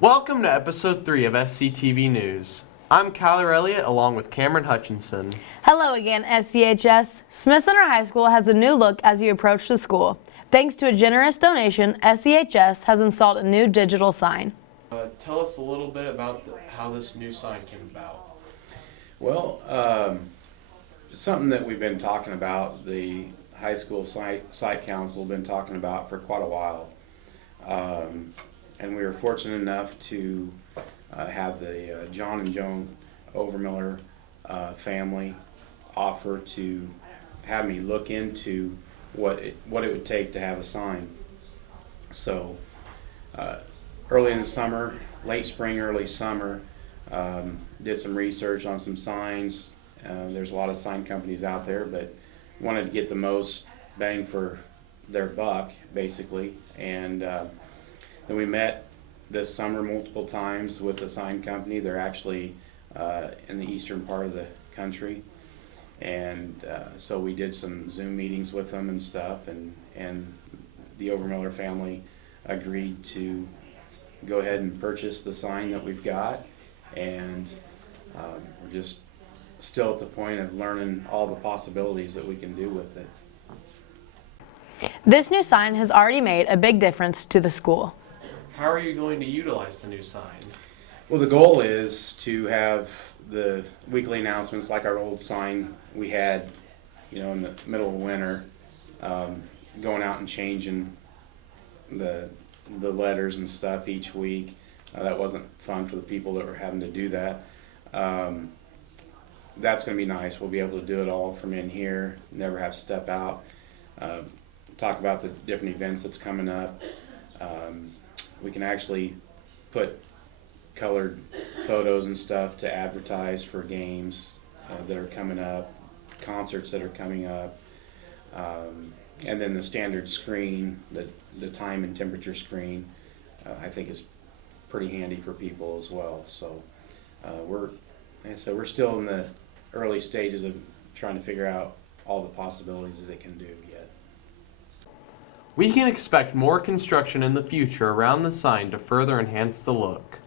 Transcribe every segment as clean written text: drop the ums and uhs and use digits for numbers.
Welcome to episode 3 of SCTV News. I'm Kyler Elliott along with Cameron Hutchinson. Hello again, SCHS. Smith Center High School has a new look as you approach the school. Thanks to a generous donation, SCHS has installed a new digital sign. Tell us a little bit about how this new sign came about. Well, something that we've been talking about, the high school site council been talking about for quite a while. And we were fortunate enough to have the John and Joan Overmiller family offer to have me look into what it would take to have a sign. So early in the summer, late spring, early summer, did some research on some signs. There's a lot of sign companies out there, but wanted to get the most bang for their buck, basically. And then we met this summer multiple times with the sign company. They're actually in the eastern part of the country. And so we did some Zoom meetings with them and stuff, and the Overmiller family agreed to go ahead and purchase the sign that we've got. And we're just still at the point of learning all the possibilities that we can do with it. This new sign has already made a big difference to the school. How are you going to utilize the new sign? Well, the goal is to have the weekly announcements like our old sign we had, in the middle of winter, going out and changing the letters and stuff each week. That wasn't fun for the people that were having to do that. That's going to be nice. We'll be able to do it all from in here, never have to step out. Talk about the different events that's coming up. We can actually put colored photos and stuff to advertise for games that are coming up, concerts that are coming up, and then the standard screen, the time and temperature screen, I think is pretty handy for people as well. So we're still in the early stages of trying to figure out all the possibilities that it can do yet. We can expect more construction in the future around the sign to further enhance the look.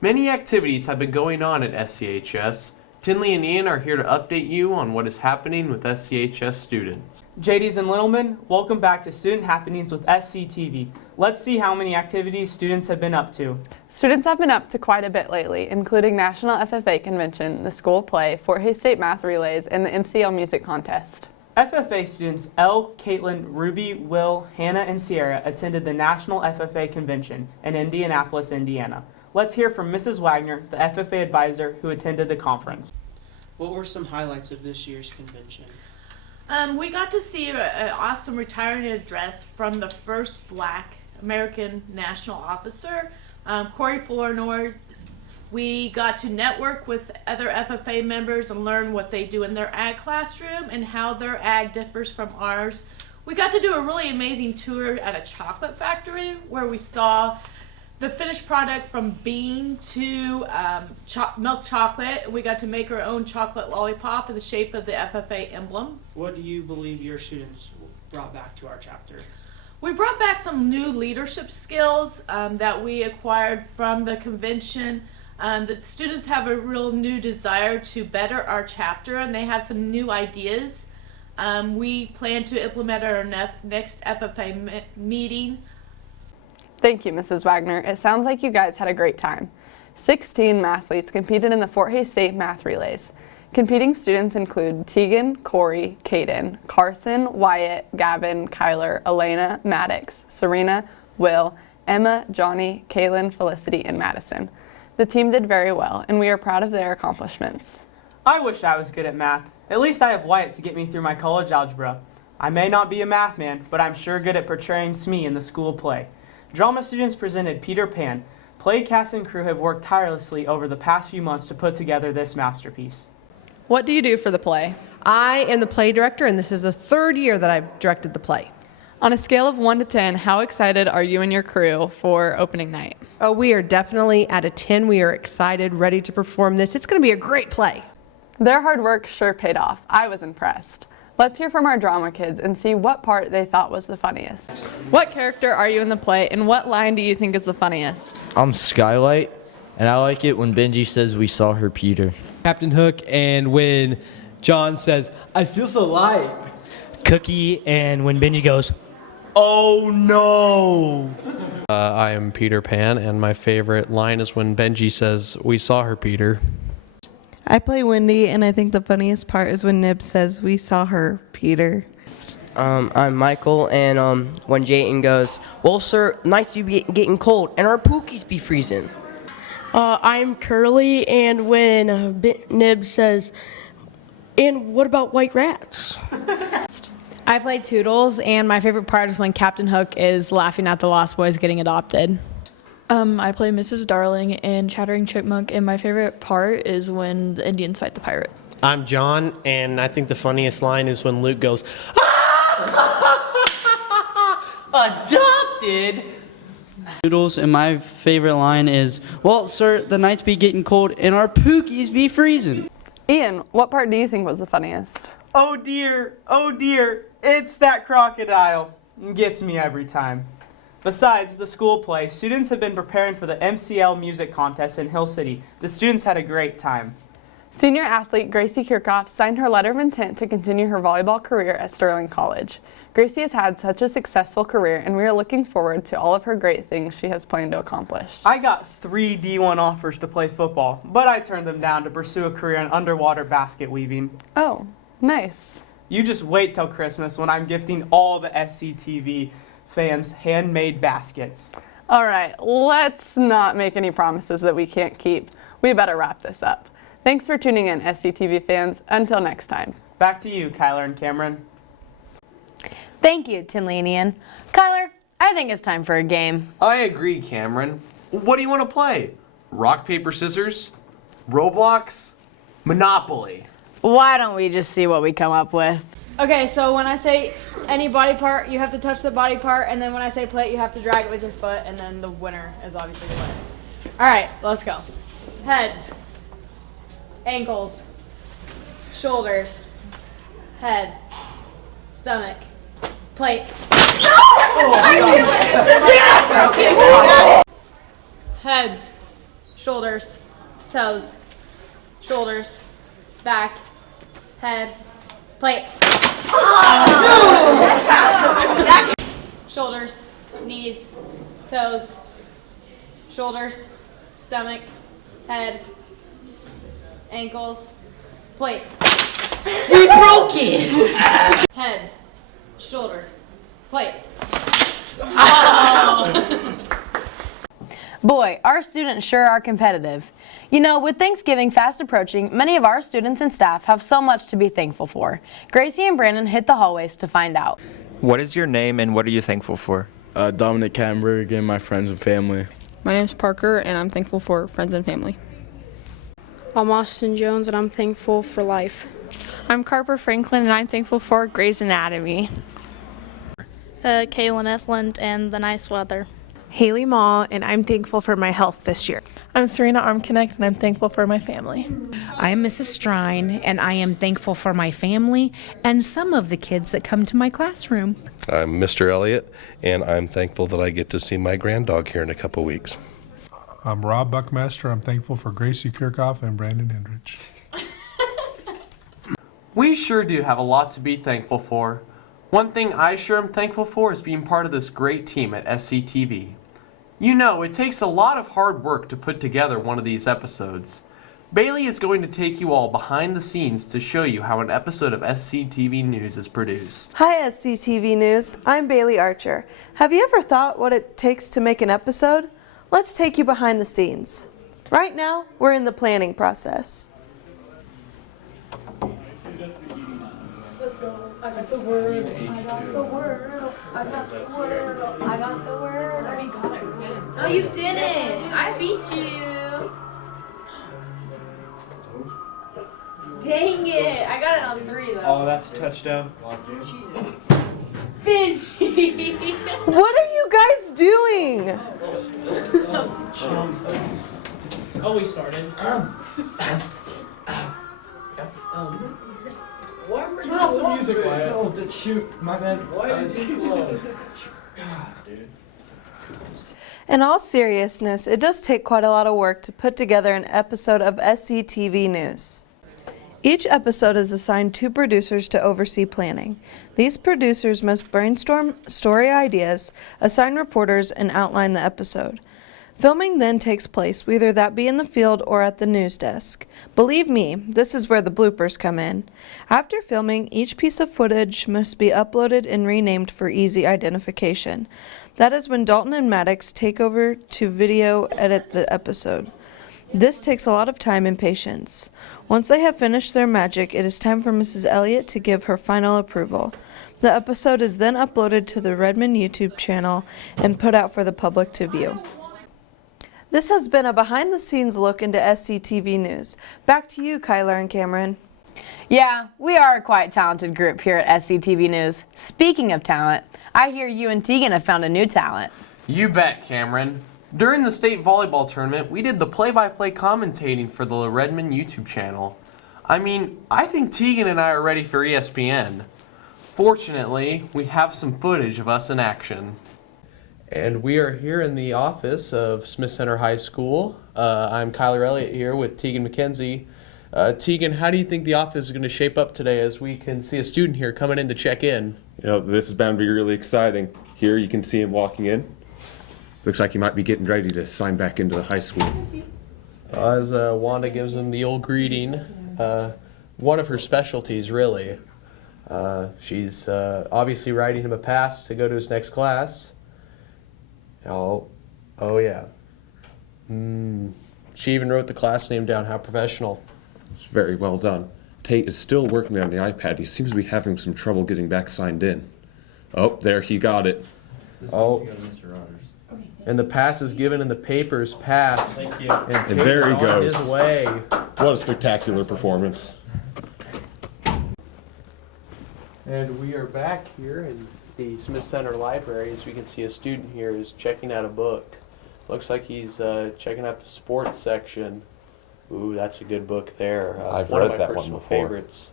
Many activities have been going on at SCHS. Tinley and Ian are here to update you on what is happening with SCHS students. JDs and Littleman, welcome back to Student Happenings with SCTV. Let's see how many activities students have been up to. Students have been up to quite a bit lately, including National FFA Convention, the school play, Fort Hays State Math Relays, and the MCL Music Contest. FFA students Elle, Caitlin, Ruby, Will, Hannah, and Sierra attended the National FFA Convention in Indianapolis, Indiana. Let's hear from Mrs. Wagner, the FFA advisor who attended the conference. What were some highlights of this year's convention? We got to see an awesome retiring address from the first Black American National Officer, Corey Flournoy. We got to network with other FFA members and learn what they do in their ag classroom and how their ag differs from ours. We got to do a really amazing tour at a chocolate factory where we saw the finished product from bean to milk chocolate. We got to make our own chocolate lollipop in the shape of the FFA emblem. What do you believe your students brought back to our chapter? We brought back some new leadership skills that we acquired from the convention. The students have a real new desire to better our chapter, and they have some new ideas. We plan to implement at our next FFA meeting. Thank you, Mrs. Wagner. It sounds like you guys had a great time. 16 mathletes competed in the Fort Hays State Math Relays. Competing students include Tegan, Corey, Caden, Carson, Wyatt, Gavin, Kyler, Elena, Maddox, Serena, Will, Emma, Johnny, Kaylin, Felicity, and Madison. The team did very well, and we are proud of their accomplishments. I wish I was good at math. At least I have Wyatt to get me through my college algebra. I may not be a math man, but I'm sure good at portraying Smee in the school play. Drama students presented Peter Pan. Play cast and crew have worked tirelessly over the past few months to put together this masterpiece. What do you do for the play? I am the play director, and this is the third year that I've directed the play. On a scale of 1 to 10, how excited are you and your crew for opening night? Oh, we are definitely at a 10. We are excited, ready to perform this. It's going to be a great play. Their hard work sure paid off. I was impressed. Let's hear from our drama kids and see what part they thought was the funniest. What character are you in the play, and what line do you think is the funniest? I'm Skylight, and I like it when Benji says we saw her Peter. Captain Hook, and when John says, I feel so light. Cookie, and when Benji goes, oh no! I am Peter Pan, and my favorite line is when Benji says, we saw her, Peter. I play Wendy, and I think the funniest part is when Nib says, we saw her, Peter. I'm Michael, and when Jayton goes, well, sir, nights be getting cold, and our pookies be freezing. I'm Curly, and when Nib says, and what about white rats? I play Toodles, and my favorite part is when Captain Hook is laughing at the Lost Boys getting adopted. I play Mrs. Darling and Chattering Chipmunk, and my favorite part is when the Indians fight the pirate. I'm John, and I think the funniest line is when Luke goes, adopted! Noodles, and my favorite line is, well, sir, the nights be getting cold and our pookies be freezing. Ian, what part do you think was the funniest? Oh dear, it's that crocodile. It gets me every time. Besides the school play, students have been preparing for the MCL music contest in Hill City. The students had a great time. Senior athlete Gracie Kirchhoff signed her letter of intent to continue her volleyball career at Sterling College. Gracie has had such a successful career, and we are looking forward to all of her great things she has planned to accomplish. I got 3 D1 offers to play football, but I turned them down to pursue a career in underwater basket weaving. Oh, nice. You just wait till Christmas when I'm gifting all the SCTV fans handmade baskets. All right, let's not make any promises that we can't keep. We better wrap this up. Thanks for tuning in, SCTV fans. Until next time. Back to you, Kyler and Cameron. Thank you, Tinley and Ian. Kyler, I think it's time for a game. I agree, Cameron. What do you want to play? Rock, paper, scissors? Roblox? Monopoly? Why don't we just see what we come up with? Okay, so when I say any body part, you have to touch the body part, and then when I say play it, you have to drag it with your foot, and then the winner is obviously the winner. All right, let's go. Heads, ankles, shoulders, head, stomach, plate. Heads, shoulders, toes, shoulders, back, head, plate. Shoulders, knees, toes, shoulders, stomach, head, ankles, plate. We broke it! Head, shoulder, plate. Boy, our students sure are competitive. You know, with Thanksgiving fast approaching, many of our students and staff have so much to be thankful for. Gracie and Brandon hit the hallways to find out. What is your name and what are you thankful for? Dominic Kattenberg and my friends and family. My name's Parker, and I'm thankful for friends and family. I'm Austin Jones, and I'm thankful for life. I'm Carper Franklin, and I'm thankful for Grey's Anatomy. Kaylin Ethland and the nice weather. Haley Ma, and I'm thankful for my health this year. I'm Serena Armconnect, and I'm thankful for my family. I am Mrs. Strine, and I am thankful for my family and some of the kids that come to my classroom. I'm Mr. Elliott, and I'm thankful that I get to see my granddog here in a couple weeks. I'm Rob Buckmaster. I'm thankful for Gracie Kirchhoff and Brandon Hendrich. We sure do have a lot to be thankful for. One thing I sure am thankful for is being part of this great team at SCTV. You know, it takes a lot of hard work to put together one of these episodes. Bailey is going to take you all behind the scenes to show you how an episode of SCTV News is produced. Hi, SCTV News. I'm Bailey Archer. Have you ever thought what it takes to make an episode? Let's take you behind the scenes. Right now, we're in the planning process. I got the word, I got the word, I got the word, I got the word. I got it. No, you didn't. I beat you. Dang it. I got it on 3 though. Oh, that's a touchdown. Benji. What are you guys doing? Oh, we started. Turn off the music, Wyatt. Oh, shoot, my bad. Why did you close? God, dude. In all seriousness, it does take quite a lot of work to put together an episode of SCTV News. Each episode is assigned 2 producers to oversee planning. These producers must brainstorm story ideas, assign reporters, and outline the episode. Filming then takes place, whether that be in the field or at the news desk. Believe me, this is where the bloopers come in. After filming, each piece of footage must be uploaded and renamed for easy identification. That is when Dalton and Maddox take over to video edit the episode. This takes a lot of time and patience. Once they have finished their magic, it is time for Mrs. Elliott to give her final approval. The episode is then uploaded to the Redmond YouTube channel and put out for the public to view. This has been a behind-the-scenes look into SCTV News. Back to you, Kyler and Cameron. Yeah, we are a quite talented group here at SCTV News. Speaking of talent, I hear you and Tegan have found a new talent. You bet, Cameron. During the state volleyball tournament, we did the play-by-play commentating for the Redmond YouTube channel. I mean, I think Tegan and I are ready for ESPN. Fortunately, we have some footage of us in action. And we are here in the office of Smith Center High School. I'm Kyler Elliott here with Tegan McKenzie. Tegan, how do you think the office is going to shape up today as we can see a student here coming in to check in? You know, this is bound to be really exciting. Here you can see him walking in. Looks like he might be getting ready to sign back into the high school. As Wanda gives him the old greeting, one of her specialties, really. She's obviously writing him a pass to go to his next class. Oh yeah. She even wrote the class name down. How professional. It's very well done. Tate is still working on the iPad. He seems to be having some trouble getting back signed in. Oh, there, he got it. And the pass is given and the papers passed. Thank you. And And there he Tate's on goes. his way. What a spectacular performance. And we are back here in the Smith Center Library. As we can see, a student here is checking out a book. Looks like he's checking out the sports section. Ooh, that's a good book there. I've one read of my that one personal before. favorites.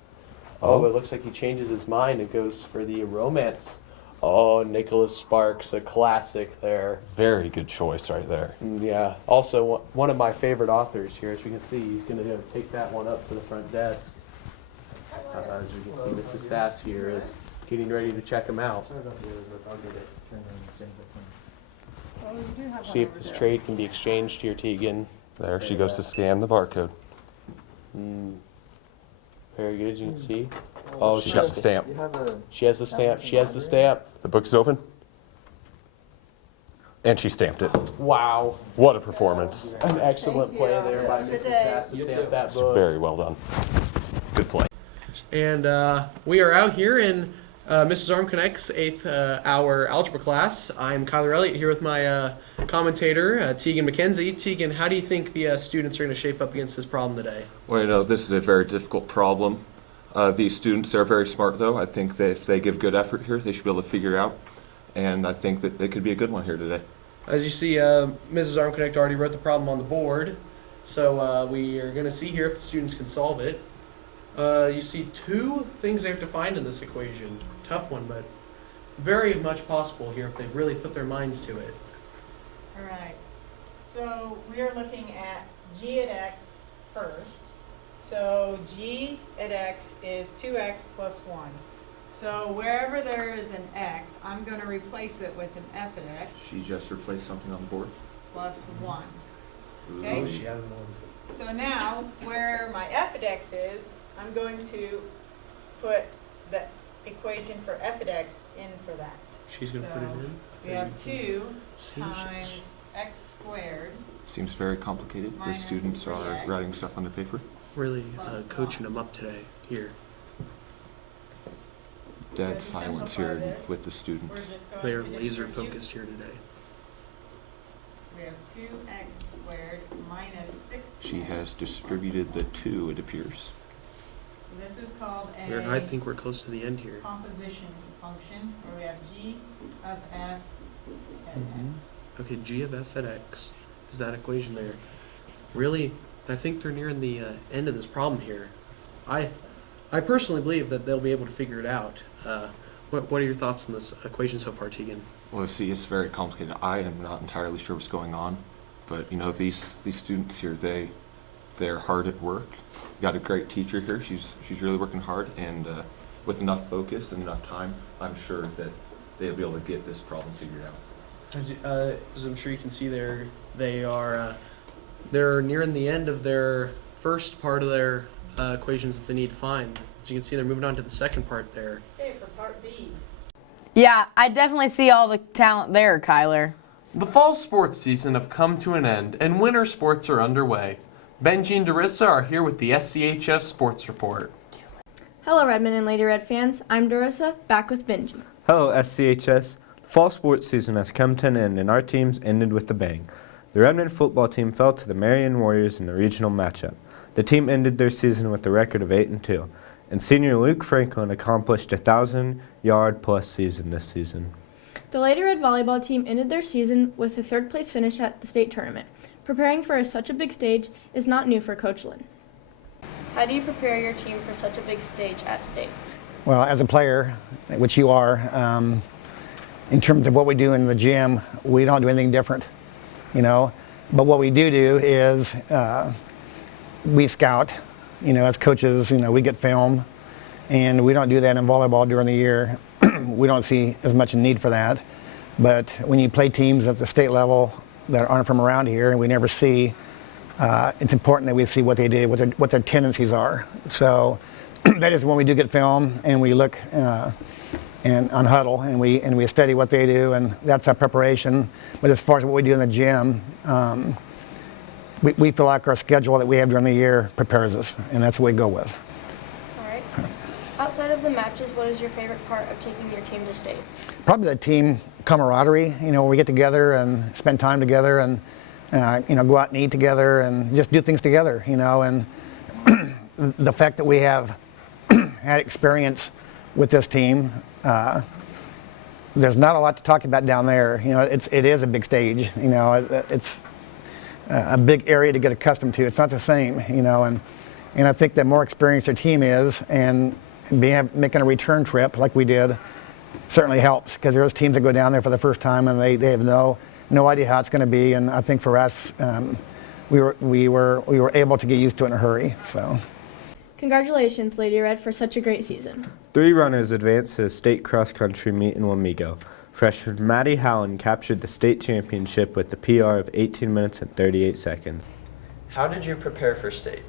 Oh, but it looks like he changes his mind and goes for the romance. Oh, Nicholas Sparks, a classic there. Very good choice right there. Yeah. Also, one of my favorite authors here. As we can see, he's going to take that one up to the front desk. As you can see, Mrs. Sass here is getting ready to check him out. See if this trade can be exchanged here, Tegan. There she goes to scan the barcode. Very good, as you can see. Oh, She's got the stamp. She has the stamp. She has the stamp. The book's open. And she stamped it. Wow. What a performance. An excellent play there by Mrs. Sass to stamp that book. Very well done. Good play. And we are out here in Mrs. Armconnect's 8th hour algebra class. I'm Kyler Elliott here with my commentator, Tegan McKenzie. Tegan, how do you think the students are going to shape up against this problem today? Well, you know, this is a very difficult problem. These students are very smart, though. I think that if they give good effort here, they should be able to figure it out. And I think that they could be a good one here today. As you see, Mrs. Armconnect already wrote the problem on the board. So we are going to see here if the students can solve it. You see 2 things they have to find in this equation. Tough one, but very much possible here if they really put their minds to it. All right. So we are looking at g at x first. So g at x is 2x plus 1. So wherever there is an x, I'm going to replace it with an f at x She just replaced something on the board. plus 1. Okay? Oh, she has one. So now, where my f at x is, I'm going to put the equation for f at x in for that. She's going to put it in? We have 2 See, times x squared. Seems very complicated. The Minus students are 3x. writing stuff on the paper. Really coaching them up today. Here. Dead So to silence simplify here this, with the we're students. just going They are to laser distribute. focused here today. We have 2x squared minus 6x. She has distributed the 2, it appears. This is called I think we're close to the end here. composition function, where we have g of f at x. Okay, g of f at x is that equation there. Really, I think they're nearing the end of this problem here. I personally believe that they'll be able to figure it out. What are your thoughts on this equation so far, Tegan? Well, see, it's very complicated. I am not entirely sure what's going on, but you know, these students here, they're hard at work. We got a great teacher here. She's really working hard, and with enough focus and enough time, I'm sure that they'll be able to get this problem figured out. As I'm sure you can see there, they're nearing the end of their first part of their equations that they need to find. As you can see, they're moving on to the second part there. Okay, for part B. Yeah, I definitely see all the talent there, Kyler. The fall sports season have come to an end, and winter sports are underway. Benji and Darissa are here with the SCHS Sports Report. Hello, Redmond and Lady Red fans. I'm Darissa, back with Benji. Hello, SCHS. Fall sports season has come to an end, and our teams ended with a bang. The Redmond football team fell to the Marion Warriors in the regional matchup. The team ended their season with a record of 8-2, and senior Luke Franklin accomplished a 1,000-yard-plus season this season. The Lady Red volleyball team ended their season with a third-place finish at the state tournament. Preparing for such a big stage is not new for Coach Lynn. How do you prepare your team for such a big stage at state? Well, as a player, which you are, in terms of what we do in the gym, we don't do anything different, you know. But what we do is we scout, you know, as coaches, you know, we get film, and we don't do that in volleyball during the year. We don't see as much need for that. But when you play teams at the state level that aren't from around here and we never see, it's important that we see what they do, what their tendencies are. So that is when we do get film and we look and on huddle and we study what they do, and that's our preparation. But as far as what we do in the gym, we feel like our schedule that we have during the year prepares us, and that's what we go with. All right. Outside of the matches, what is your favorite part of taking your team to state? Probably the team camaraderie, you know, where we get together and spend time together and, you know, go out and eat together and just do things together, you know, and the fact that we have had experience with this team, there's not a lot to talk about down there. You know, it is a big stage, you know, it's a big area to get accustomed to. It's not the same, you know, and I think the more experienced your team is and making a return trip like we did certainly helps, because there's teams that go down there for the first time and they have no idea how it's going to be. And I think for us, we were able to get used to it in a hurry. So, congratulations, Lady Red, for such a great season. 3 runners advanced to the state cross-country meet in Wamego. Freshman Maddie Howland captured the state championship with the PR of 18 minutes and 38 seconds. How did you prepare for state?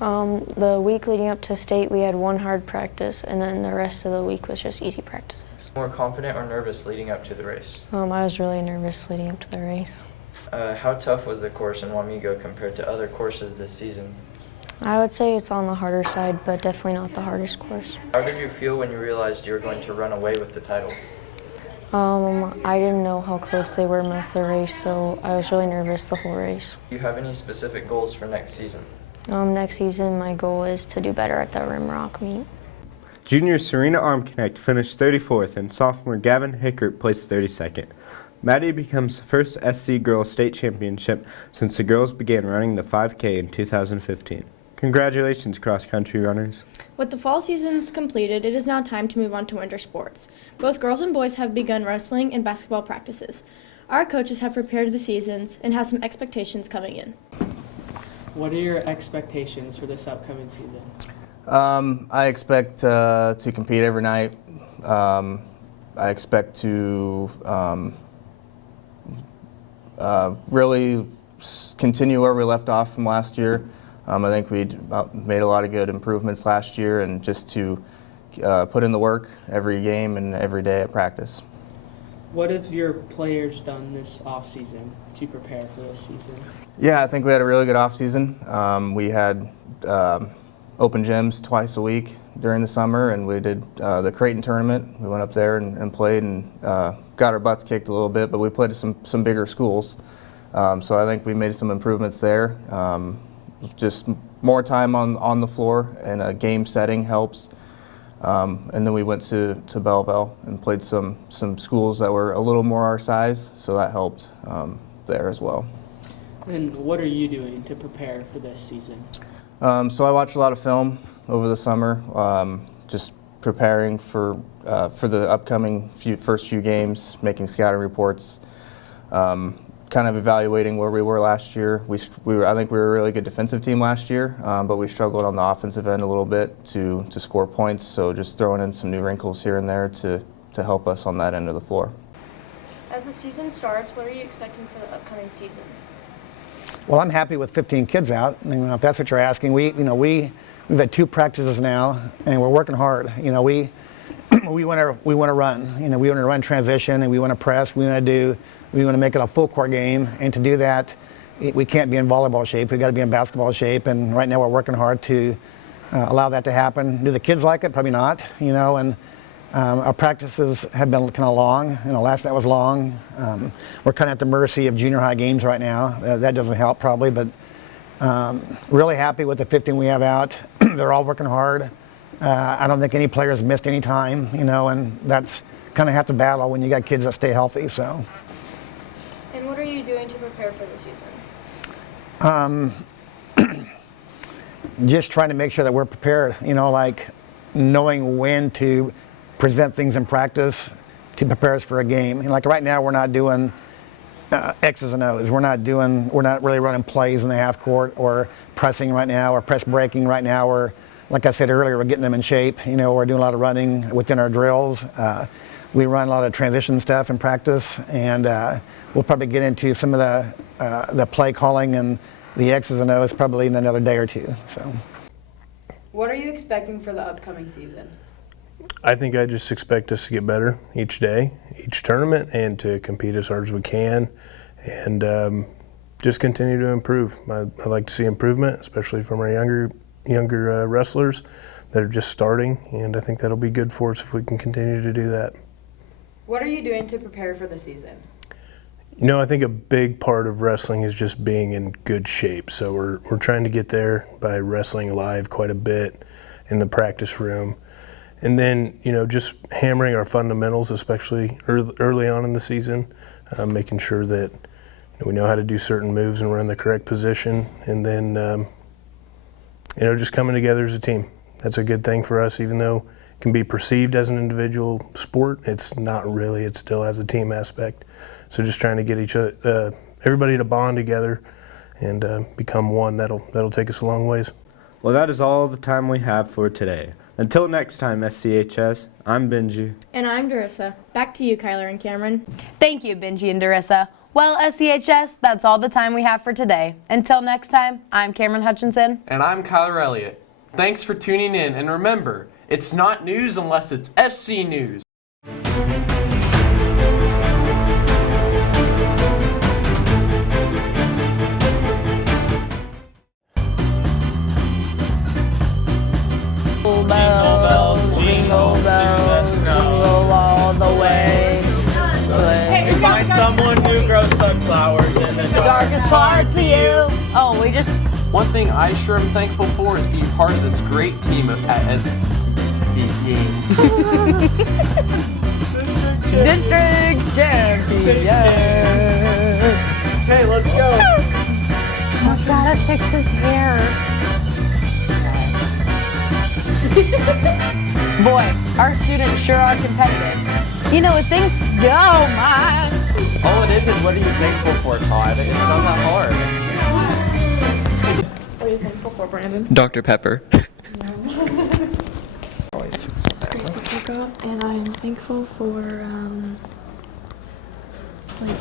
The week leading up to state, we had one hard practice, and then the rest of the week was just easy practices. More confident or nervous leading up to the race? I was really nervous leading up to the race. How tough was the course in Wamego compared to other courses this season? I would say it's on the harder side, but definitely not the hardest course. How did you feel when you realized you were going to run away with the title? I didn't know how close they were most of the race, so I was really nervous the whole race. Do you have any specific goals for next season? Next season, my goal is to do better at the Rimrock meet. Junior Serena Armknecht finished 34th, and sophomore Gavin Hickert placed 32nd. Maddie becomes the first SC Girls State Championship since the girls began running the 5K in 2015. Congratulations, cross-country runners. With the fall seasons completed, it is now time to move on to winter sports. Both girls and boys have begun wrestling and basketball practices. Our coaches have prepared the seasons and have some expectations coming in. What are your expectations for this upcoming season? I expect to compete every night. I expect to really continue where we left off from last year. I think we made a lot of good improvements last year, and just to put in the work every game and every day at practice. What have your players done this off-season to prepare for this season? Yeah, I think we had a really good off-season. We had open gyms twice a week during the summer, and we did the Creighton tournament. We went up there and played and got our butts kicked a little bit, but we played some bigger schools. So I think we made some improvements there. Just more time on the floor and a game setting helps. And then we went to Belleville and played some schools that were a little more our size, so that helped there as well. And what are you doing to prepare for this season? So I watch a lot of film over the summer, just preparing for the upcoming first few games, making scouting reports, kind of evaluating where we were last year. I think we were a really good defensive team last year, but we struggled on the offensive end a little bit to score points. So just throwing in some new wrinkles here and there to help us on that end of the floor. As the season starts, what are you expecting for the upcoming season? Well, I'm happy with 15 kids out. If that's what you're asking, we've had 2 practices now, and we're working hard. We want to run. We want to run transition, and we want to press. We want to make it a full court game, and to do that, we can't be in volleyball shape. We've got to be in basketball shape, and right now we're working hard to allow that to happen. Do the kids like it? Probably not. And our practices have been kind of long. Last night was long. We're kind of at the mercy of junior high games right now. That doesn't help probably, but really happy with the 15 we have out. They're all working hard. I don't think any players missed any time, and that's kind of half the battle when you got kids that stay healthy. So. And what are you doing to prepare for the season? Just trying to make sure that we're prepared, like knowing when to present things in practice to prepare us for a game. Like right now, we're not doing X's and O's. We're not really running plays in the half court or pressing right now or press breaking right now. Or, like I said earlier, we're getting them in shape. We're doing a lot of running within our drills. We run a lot of transition stuff in practice, and we'll probably get into some of the play calling and the X's and O's probably in another day or two. So. What are you expecting for the upcoming season? I think I just expect us to get better each day, each tournament, and to compete as hard as we can, and just continue to improve. I like to see improvement, especially from our younger wrestlers that are just starting, and I think that'll be good for us if we can continue to do that. What are you doing to prepare for the season? I think a big part of wrestling is just being in good shape. So we're trying to get there by wrestling live quite a bit in the practice room. And then, just hammering our fundamentals, especially early on in the season, making sure that we know how to do certain moves and we're in the correct position. And then, just coming together as a team. That's a good thing for us, even though it can be perceived as an individual sport. It's not really. It still has a team aspect. So just trying to get everybody to bond together and become one. That'll take us a long ways. Well, that is all the time we have for today. Until next time, SCHS, I'm Benji. And I'm Darissa. Back to you, Kyler and Cameron. Thank you, Benji and Darissa. Well, SCHS, that's all the time we have for today. Until next time, I'm Cameron Hutchinson. And I'm Kyler Elliott. Thanks for tuning in, and remember, it's not news unless it's SC News. Jingle bells, jingle all the way. Hey, find someone who grows sunflowers in the Darkest parts of you. Oh, we just. One thing I sure am thankful for is being part of this great team at SCTV. District champion. Hey, let's go. He's gotta fix his hair. Boy, our students sure are competitive. When things go, man. All it is what are you thankful for, Todd? It's not that hard. What are you thankful for, Brandon? Dr. Pepper. Gracie Kirkhoff, and I'm thankful for sleep.